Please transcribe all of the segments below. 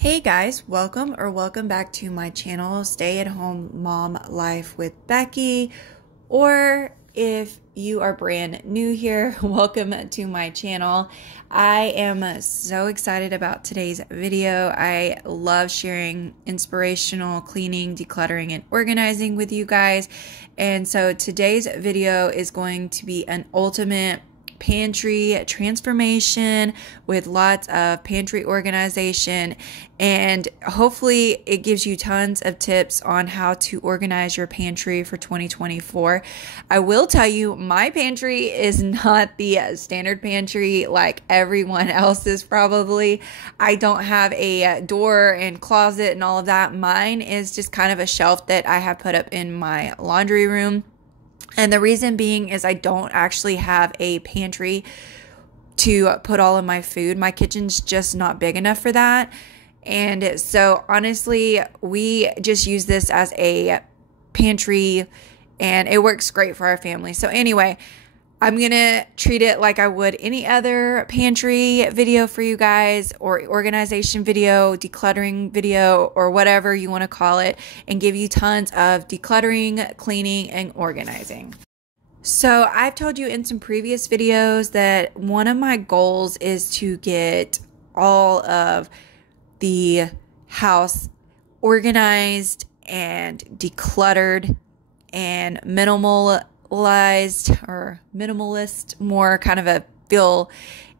Hey guys, welcome back to my channel, Stay at Home Mom Life with Becky, or if you are brand new here, welcome to my channel. I am so excited about today's video. I love sharing inspirational cleaning, decluttering, and organizing with you guys. And so today's video is going to be an ultimate pantry transformation with lots of pantry organization, and hopefully it gives you tons of tips on how to organize your pantry for 2024. I will tell you, my pantry is not the standard pantry like everyone else's probably. I don't have a door and closet and all of that. Mine is just kind of a shelf that I have put up in my laundry room. And the reason being is I don't actually have a pantry to put all of my food. My kitchen's just not big enough for that. And so honestly, we just use this as a pantry and it works great for our family. So anyway, I'm going to treat it like I would any other pantry video for you guys, or organization video, decluttering video, or whatever you want to call it, and give you tons of decluttering, cleaning, and organizing. So I've told you in some previous videos that one of my goals is to get all of the house organized and decluttered and minimalist, more kind of a feel.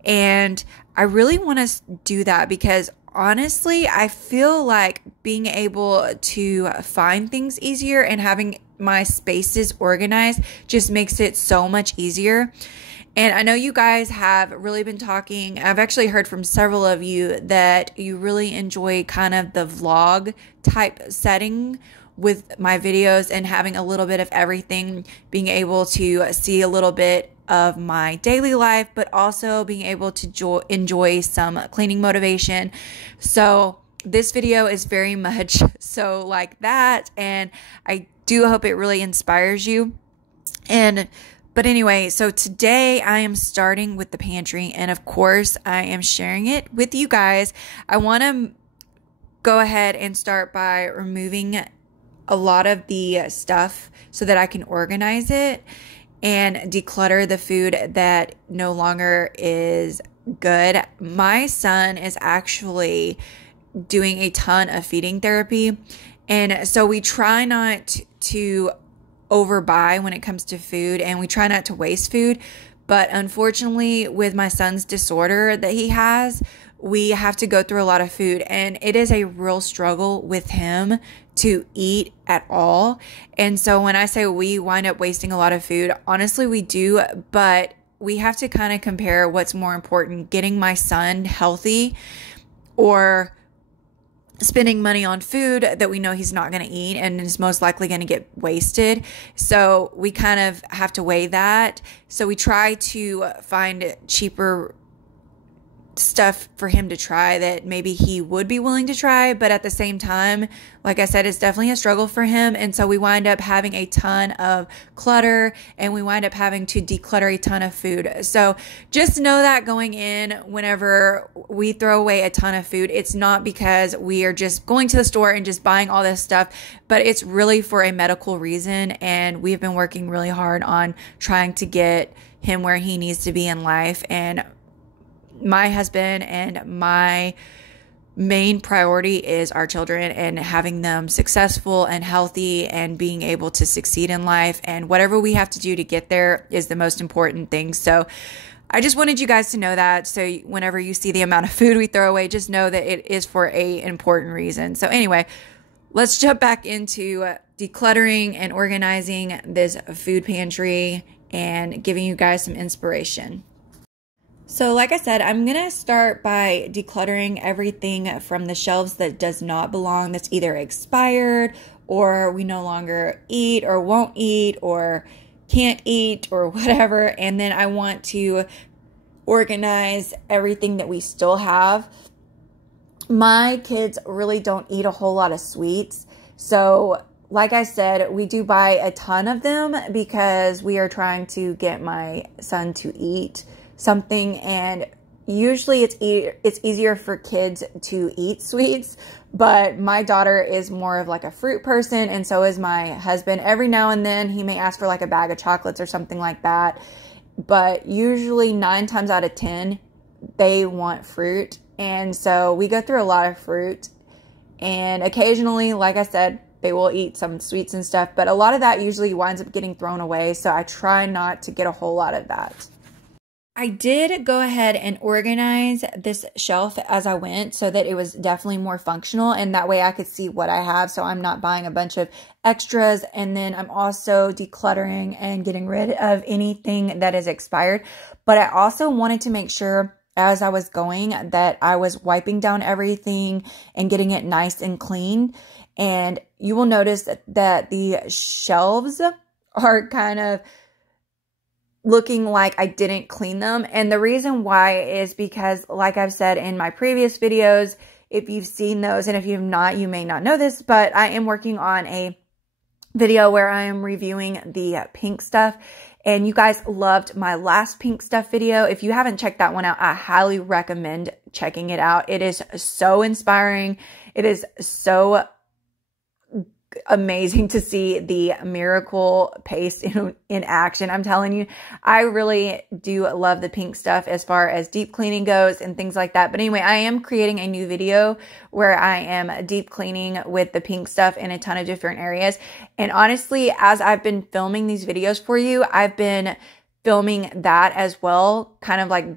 And I really want to do that because honestly, I feel like being able to find things easier and having my spaces organized just makes it so much easier. And I know you guys have really been talking. I've actually heard from several of you that you really enjoy kind of the vlog type setting with my videos and having a little bit of everything, being able to see a little bit of my daily life, but also being able to enjoy some cleaning motivation. So this video is very much so like that, and I do hope it really inspires you. But anyway, so today I am starting with the pantry, and of course I am sharing it with you guys. I want to go ahead and start by removing a lot of the stuff so that I can organize it and declutter the food that no longer is good. My son is actually doing a ton of feeding therapy, and so we try not to overbuy when it comes to food, and we try not to waste food. But unfortunately, with my son's disorder that he has, we have to go through a lot of food, and it is a real struggle with him to eat at all. And so when I say we wind up wasting a lot of food, honestly we do, but we have to kind of compare what's more important, getting my son healthy or spending money on food that we know he's not going to eat and is most likely going to get wasted. So we kind of have to weigh that. So we try to find cheaper stuff for him to try that maybe he would be willing to try, but at the same time, like I said, it's definitely a struggle for him. And so we wind up having a ton of clutter, and we wind up having to declutter a ton of food. So just know that going in, whenever we throw away a ton of food, it's not because we are just going to the store and just buying all this stuff, but it's really for a medical reason. And we've been working really hard on trying to get him where he needs to be in life. And my husband and my main priority is our children and having them successful and healthy and being able to succeed in life. And whatever we have to do to get there is the most important thing. So I just wanted you guys to know that. So whenever you see the amount of food we throw away, just know that it is for an important reason. So anyway, let's jump back into decluttering and organizing this food pantry and giving you guys some inspiration. So like I said, I'm going to start by decluttering everything from the shelves that does not belong, that's either expired or we no longer eat or won't eat or can't eat or whatever. And then I want to organize everything that we still have. My kids really don't eat a whole lot of sweets. So like I said, we do buy a ton of them because we are trying to get my son to eat something. And usually it's easier for kids to eat sweets, but my daughter is more of like a fruit person, and so is my husband. Every now and then he may ask for like a bag of chocolates or something like that, but usually 9 times out of 10 they want fruit. And so we go through a lot of fruit, and occasionally, like I said, they will eat some sweets and stuff, but a lot of that usually winds up getting thrown away, so I try not to get a whole lot of that. I did go ahead and organize this shelf as I went so that it was definitely more functional, and that way I could see what I have, so I'm not buying a bunch of extras. And then I'm also decluttering and getting rid of anything that is expired. But I also wanted to make sure as I was going that I was wiping down everything and getting it nice and clean. And you will notice that the shelves are kind of looking like I didn't clean them. And the reason why is because, like I've said in my previous videos, if you've seen those, and if you've not, you may not know this, but I am working on a video where I am reviewing the pink stuff. And you guys loved my last pink stuff video. If you haven't checked that one out, I highly recommend checking it out. It is so inspiring. It is so amazing to see the miracle paste in action. I'm telling you, I really do love the pink stuff as far as deep cleaning goes and things like that. But anyway, I am creating a new video where I am deep cleaning with the pink stuff in a ton of different areas. And honestly, as I've been filming these videos for you, I've been filming that as well, kind of like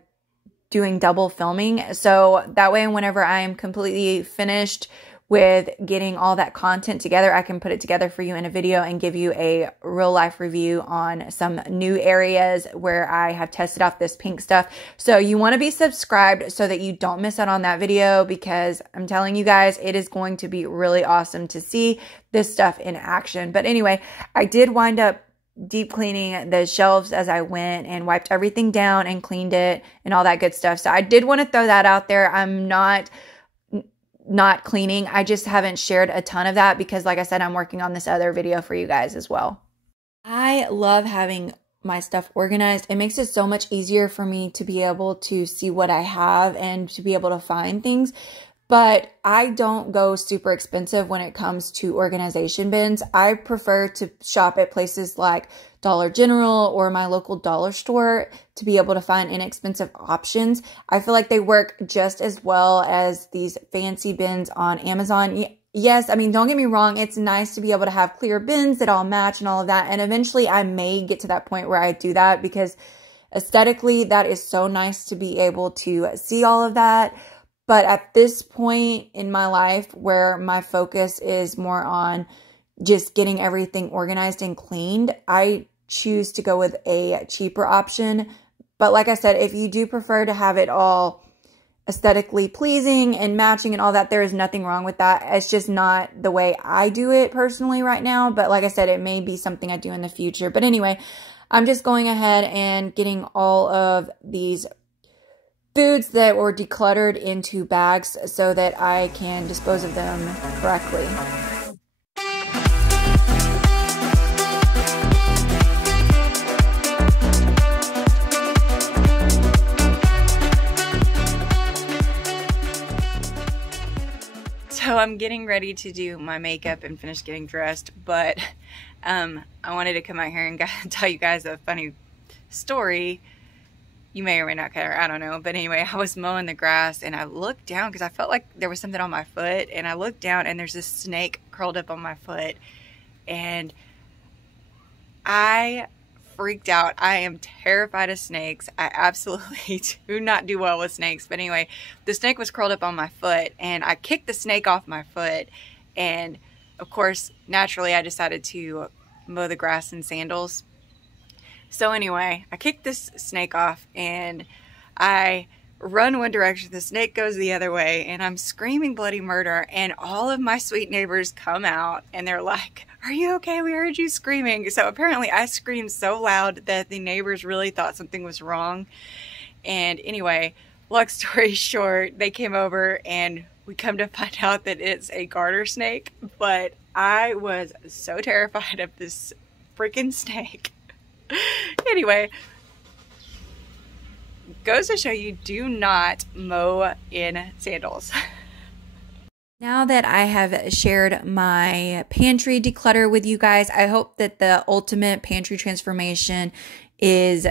doing double filming. So that way, whenever I am completely finished with getting all that content together, I can put it together for you in a video and give you a real life review on some new areas where I have tested out this pink stuff. So you want to be subscribed so that you don't miss out on that video, because I'm telling you guys, it is going to be really awesome to see this stuff in action. But anyway, I did wind up deep cleaning the shelves as I went and wiped everything down and cleaned it and all that good stuff. So I did want to throw that out there. I'm not cleaning. I just haven't shared a ton of that because, like I said, I'm working on this other video for you guys as well. I love having my stuff organized. It makes it so much easier for me to be able to see what I have and to be able to find things. But I don't go super expensive when it comes to organization bins. I prefer to shop at places like Dollar General or my local dollar store to be able to find inexpensive options. I feel like they work just as well as these fancy bins on Amazon. Yes, I mean, don't get me wrong. It's nice to be able to have clear bins that all match and all of that. And eventually I may get to that point where I do that, because aesthetically that is so nice to be able to see all of that. But at this point in my life where my focus is more on just getting everything organized and cleaned, I choose to go with a cheaper option. But like I said, if you do prefer to have it all aesthetically pleasing and matching and all that, there is nothing wrong with that. It's just not the way I do it personally right now. But like I said, it may be something I do in the future. But anyway, I'm just going ahead and getting all of these foods that were decluttered into bags so that I can dispose of them correctly. So I'm getting ready to do my makeup and finish getting dressed, but I wanted to come out here and tell you guys a funny story. You may or may not care, I don't know. But anyway, I was mowing the grass and I looked down because I felt like there was something on my foot, and I looked down and there's this snake curled up on my foot, and I freaked out. I am terrified of snakes. I absolutely do not do well with snakes. But anyway, the snake was curled up on my foot and I kicked the snake off my foot, and of course, naturally I decided to mow the grass in sandals. So anyway, I kicked this snake off and I run one direction, the snake goes the other way, and I'm screaming bloody murder, and all of my sweet neighbors come out and they're like, "Are you okay? We heard you screaming." So apparently I screamed so loud that the neighbors really thought something was wrong. And anyway, long story short, they came over and we come to find out that it's a garter snake. But I was so terrified of this freaking snake. Anyway, goes to show you, do not mow in sandals. Now that I have shared my pantry declutter with you guys, I hope that the ultimate pantry transformation is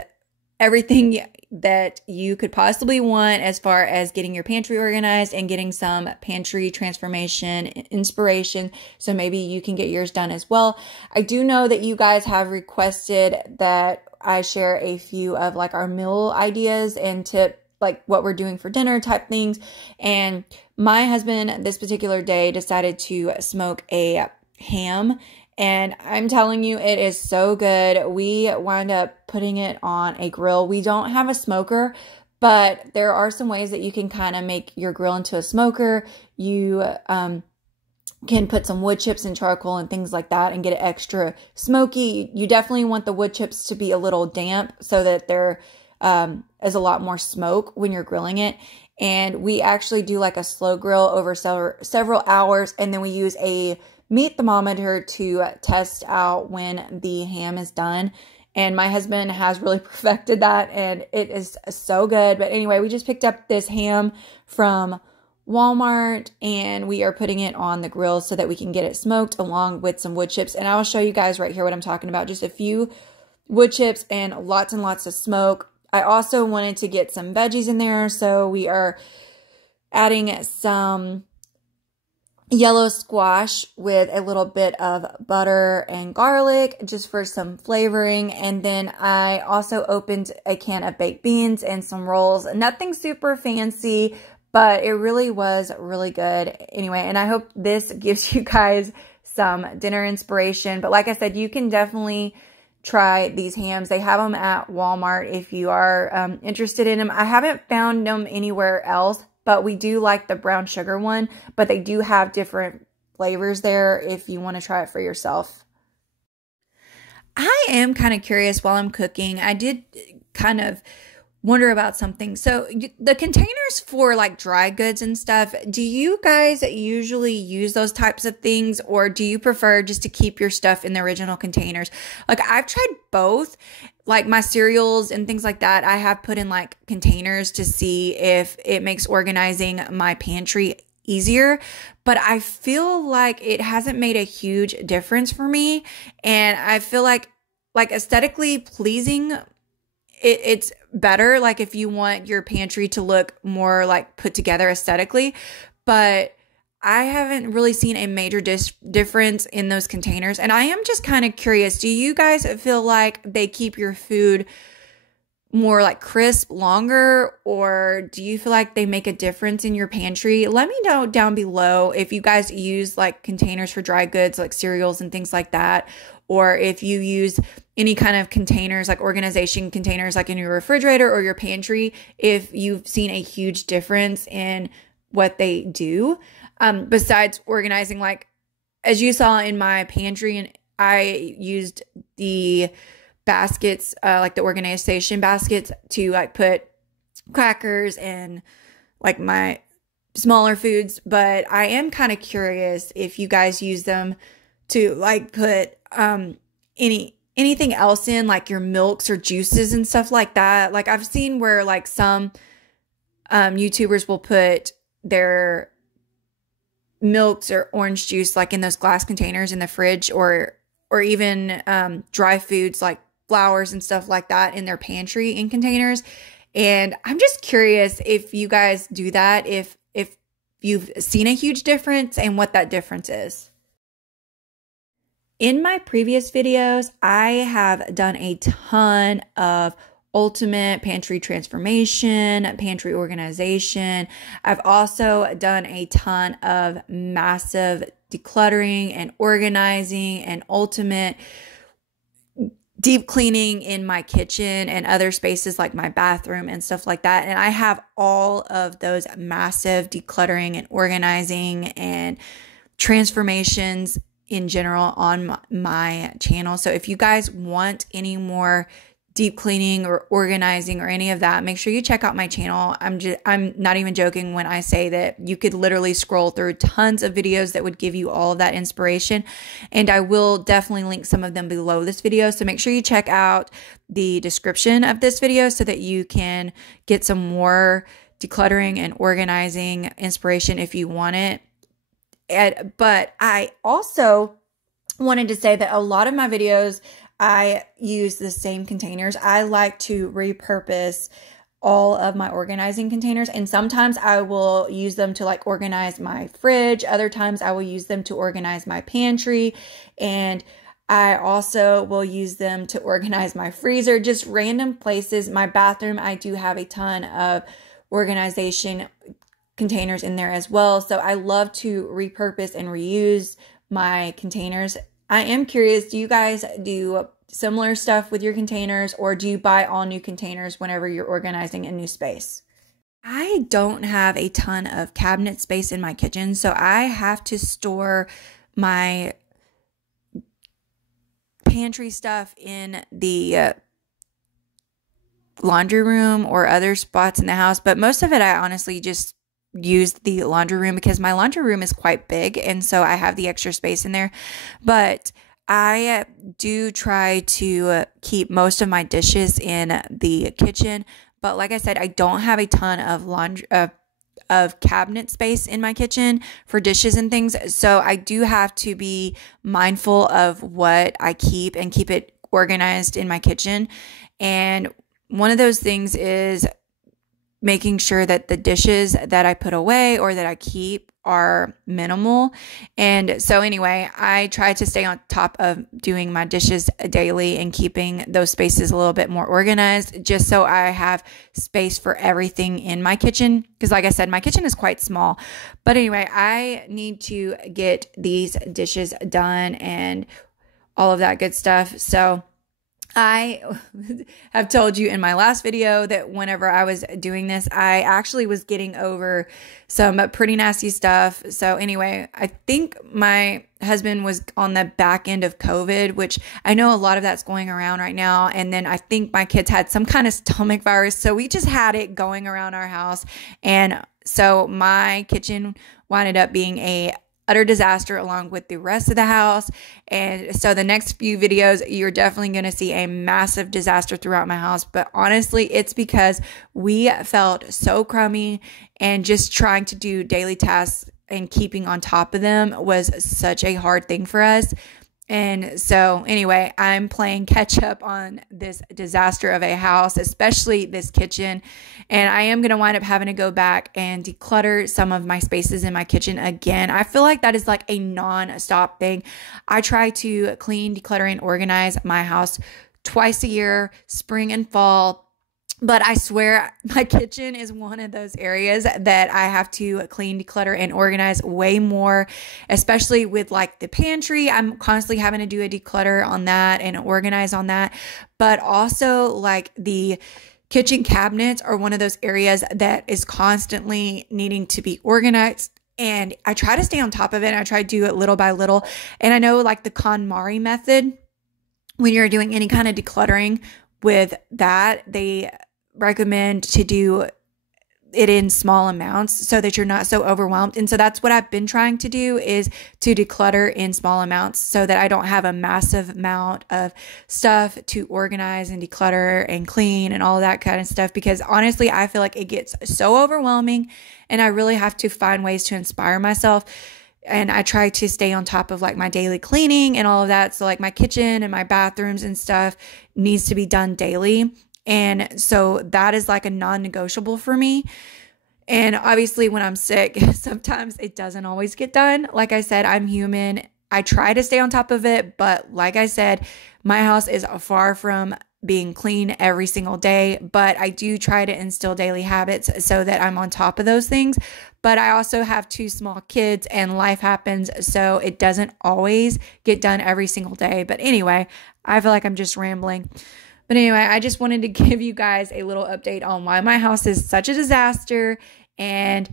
everything that you could possibly want as far as getting your pantry organized and getting some pantry transformation inspiration. So maybe you can get yours done as well. I do know that you guys have requested that I share a few of like our meal ideas and tip, like what we're doing for dinner type things. And my husband this particular day decided to smoke a ham. And I'm telling you, it is so good. We wind up putting it on a grill. We don't have a smoker, but there are some ways that you can kind of make your grill into a smoker. You can put some wood chips and charcoal and things like that and get it extra smoky. You definitely want the wood chips to be a little damp so that there is a lot more smoke when you're grilling it. And we actually do like a slow grill over several hours, and then we use a meat thermometer to test out when the ham is done. And my husband has really perfected that, and it is so good. But anyway, we just picked up this ham from Walmart, and we are putting it on the grill so that we can get it smoked along with some wood chips. And I will show you guys right here what I'm talking about. Just a few wood chips and lots of smoke. I also wanted to get some veggies in there, so we are adding some yellow squash with a little bit of butter and garlic just for some flavoring. And then I also opened a can of baked beans and some rolls. Nothing super fancy, but it really was really good. Anyway, and I hope this gives you guys some dinner inspiration. But like I said, you can definitely try these hams. They have them at Walmart if you are interested in them. I haven't found them anywhere else, but we do like the brown sugar one, but they do have different flavors there if you want to try it for yourself. I am kind of curious while I'm cooking. I did kind of wonder about something. So the containers for like dry goods and stuff, do you guys usually use those types of things, or do you prefer just to keep your stuff in the original containers? Like I've tried both, like my cereals and things like that. I have put in like containers to see if it makes organizing my pantry easier, but I feel like it hasn't made a huge difference for me. And I feel like aesthetically pleasing, it's better, like if you want your pantry to look more like put together aesthetically, but I haven't really seen a major difference in those containers. And I am just kind of curious, do you guys feel like they keep your food more like crisp longer, or do you feel like they make a difference in your pantry? Let me know down below if you guys use like containers for dry goods like cereals and things like that, or if you use any kind of containers like organization containers like in your refrigerator or your pantry, if you've seen a huge difference in what they do. Besides organizing, like as you saw in my pantry, and I used the baskets, like the organization baskets, to like put crackers and like my smaller foods. But I am kind of curious if you guys use them to like put anything else in, like your milks or juices and stuff like that. Like I've seen where like some YouTubers will put their milks or orange juice like in those glass containers in the fridge, or even dry foods like flours and stuff like that in their pantry in containers. And I'm just curious if you guys do that, if you've seen a huge difference and what that difference is. In my previous videos, I have done a ton of ultimate pantry transformation, pantry organization. I've also done a ton of massive decluttering and organizing and ultimate deep cleaning in my kitchen and other spaces like my bathroom and stuff like that. And I have all of those massive decluttering and organizing and transformations in general on my channel. So if you guys want any more deep cleaning or organizing or any of that, make sure you check out my channel. I'm not even joking when I say that you could literally scroll through tons of videos that would give you all of that inspiration. And I will definitely link some of them below this video. So make sure you check out the description of this video so that you can get some more decluttering and organizing inspiration if you want it. But I also wanted to say that a lot of my videos, I use the same containers. I like to repurpose all of my organizing containers, and sometimes I will use them to like organize my fridge. Other times I will use them to organize my pantry, and I also will use them to organize my freezer, just random places. My bathroom, I do have a ton of organization containers in there as well. So I love to repurpose and reuse my containers. I am curious, do you guys do similar stuff with your containers, or do you buy all new containers whenever you're organizing a new space? I don't have a ton of cabinet space in my kitchen, so I have to store my pantry stuff in the laundry room or other spots in the house. But most of it, I honestly just use the laundry room because my laundry room is quite big, and so I have the extra space in there. But I do try to keep most of my dishes in the kitchen. But like I said, I don't have a ton of laundry of cabinet space in my kitchen for dishes and things. So I do have to be mindful of what I keep and keep it organized in my kitchen. And one of those things is making sure that the dishes that I put away or that I keep are minimal. And so anyway, I try to stay on top of doing my dishes daily and keeping those spaces a little bit more organized, just so I have space for everything in my kitchen. Because like I said, my kitchen is quite small. But anyway, I need to get these dishes done and all of that good stuff. So I have told you in my last video that whenever I was doing this, I actually was getting over some pretty nasty stuff. So anyway, I think my husband was on the back end of COVID, which I know a lot of that's going around right now. And then I think my kids had some kind of stomach virus. So we just had it going around our house. And so my kitchen wound up being a utter disaster along with the rest of the house. And so the next few videos, you're definitely going to see a massive disaster throughout my house. But honestly, it's because we felt so crummy, and just trying to do daily tasks and keeping on top of them was such a hard thing for us. And so anyway, I'm playing catch up on this disaster of a house, especially this kitchen. And I am going to wind up having to go back and declutter some of my spaces in my kitchen again. I feel like that is like a non-stop thing. I try to clean, declutter, and organize my house twice a year, spring and fall. But I swear my kitchen is one of those areas that I have to clean, declutter, and organize way more, especially with like the pantry. I'm constantly having to do a declutter on that and organize on that. But also like the kitchen cabinets are one of those areas that is constantly needing to be organized. And I try to stay on top of it. And I try to do it little by little. And I know like the KonMari method, when you're doing any kind of decluttering with that, they recommend to do it in small amounts so that you're not so overwhelmed. And so that's what I've been trying to do, is to declutter in small amounts so that I don't have a massive amount of stuff to organize and declutter and clean and all that kind of stuff. Because honestly, I feel like it gets so overwhelming, and I really have to find ways to inspire myself. And I try to stay on top of like my daily cleaning and all of that. So like my kitchen and my bathrooms and stuff needs to be done daily. And so that is like a non-negotiable for me. And obviously when I'm sick, sometimes it doesn't always get done. Like I said, I'm human. I try to stay on top of it. But like I said, my house is far from being clean every single day, but I do try to instill daily habits so that I'm on top of those things. But I also have 2 small kids and life happens, so it doesn't always get done every single day. But anyway, I feel like I'm just rambling. But anyway, I just wanted to give you guys a little update on why my house is such a disaster, and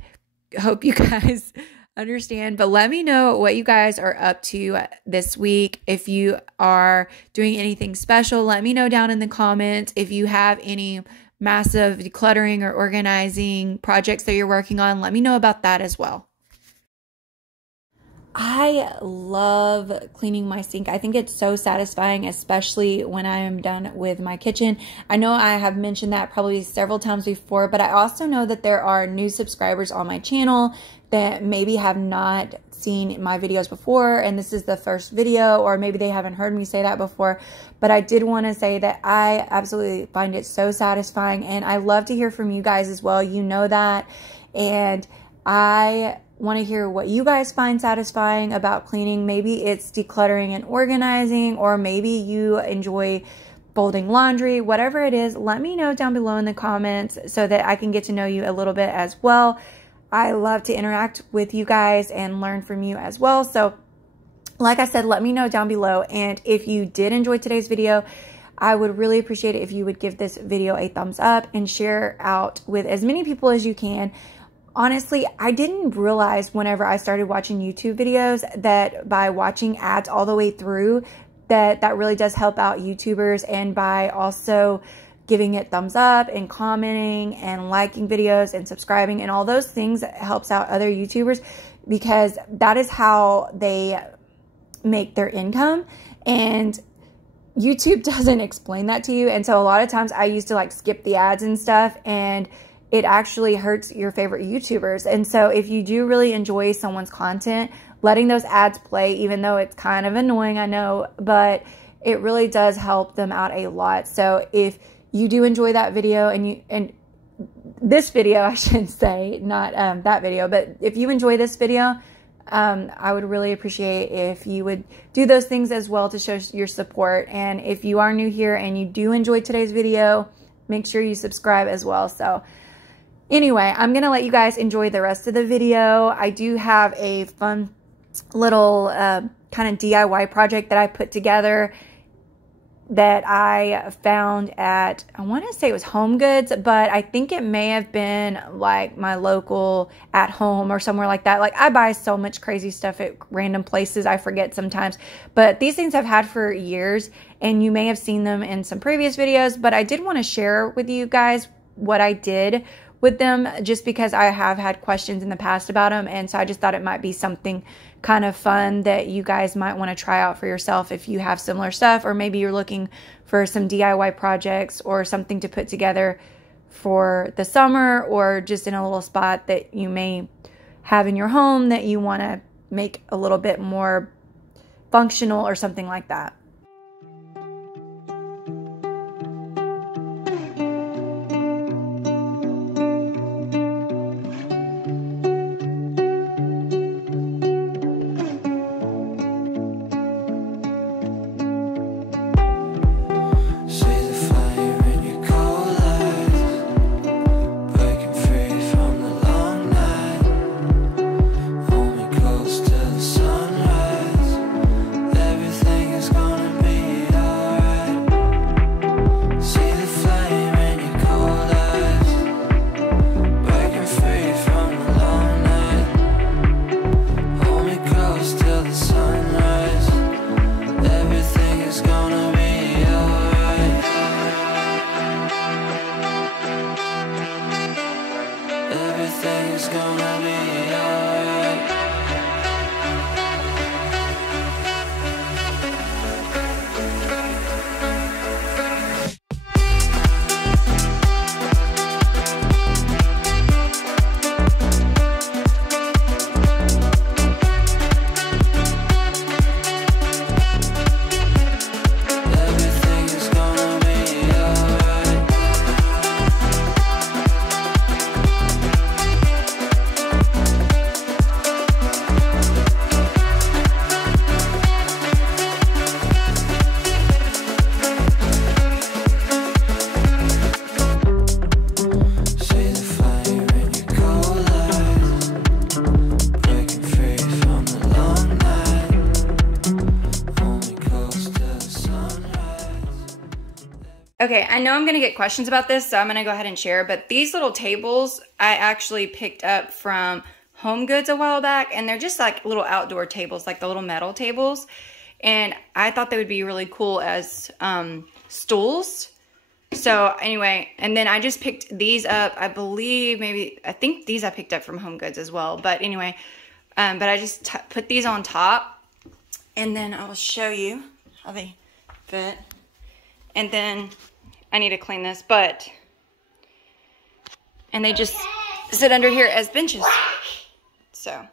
hope you guys understand, but let me know what you guys are up to this week. If you are doing anything special, let me know down in the comments. If you have any massive decluttering or organizing projects that you're working on, let me know about that as well. I love cleaning my sink. I think it's so satisfying, especially when I am done with my kitchen. I know I have mentioned that probably several times before, but I also know that there are new subscribers on my channel that maybe have not seen my videos before, and this is the first video, or maybe they haven't heard me say that before. But I did want to say that I absolutely find it so satisfying, and I love to hear from you guys as well. You know that, and I want to hear what you guys find satisfying about cleaning. Maybe it's decluttering and organizing, or maybe you enjoy folding laundry. Whatever it is, let me know down below in the comments so that I can get to know you a little bit as well. I love to interact with you guys and learn from you as well. So like I said, let me know down below. And if you did enjoy today's video, I would really appreciate it if you would give this video a thumbs up and share out with as many people as you can. Honestly, I didn't realize whenever I started watching YouTube videos that by watching ads all the way through, that really does help out YouTubers, and by also giving it thumbs up and commenting and liking videos and subscribing and all those things helps out other YouTubers, because that is how they make their income, and YouTube doesn't explain that to you. And so a lot of times I used to like skip the ads and stuff, and it actually hurts your favorite YouTubers. And so if you do really enjoy someone's content, letting those ads play, even though it's kind of annoying, I know, but it really does help them out a lot. So if you do enjoy that video, and this video, I should say, not that video, but if you enjoy this video, I would really appreciate if you would do those things as well to show your support. And if you are new here and you do enjoy today's video, make sure you subscribe as well. So anyway, I'm going to let you guys enjoy the rest of the video. I do have a fun little kind of DIY project that I put together that I found at, I want to say it was Home Goods, but I think it may have been like my local At Home or somewhere like that. Like, I buy so much crazy stuff at random places, I forget sometimes. But these things I've had for years, and you may have seen them in some previous videos, but I did want to share with you guys what I did with them, just because I have had questions in the past about them, and so I just thought it might be something kind of fun that you guys might want to try out for yourself if you have similar stuff, or maybe you're looking for some DIY projects or something to put together for the summer, or just in a little spot that you may have in your home that you want to make a little bit more functional or something like that. Okay, I know I'm going to get questions about this, so I'm going to go ahead and share. But these little tables I actually picked up from Home Goods a while back, and they're just like little outdoor tables, like the little metal tables. And I thought they would be really cool as stools. So anyway, and then I just picked these up. I think these I picked up from Home Goods as well. But anyway, but I just put these on top, and then I will show you how they fit. And then I need to clean this, and they just sit under here as benches. So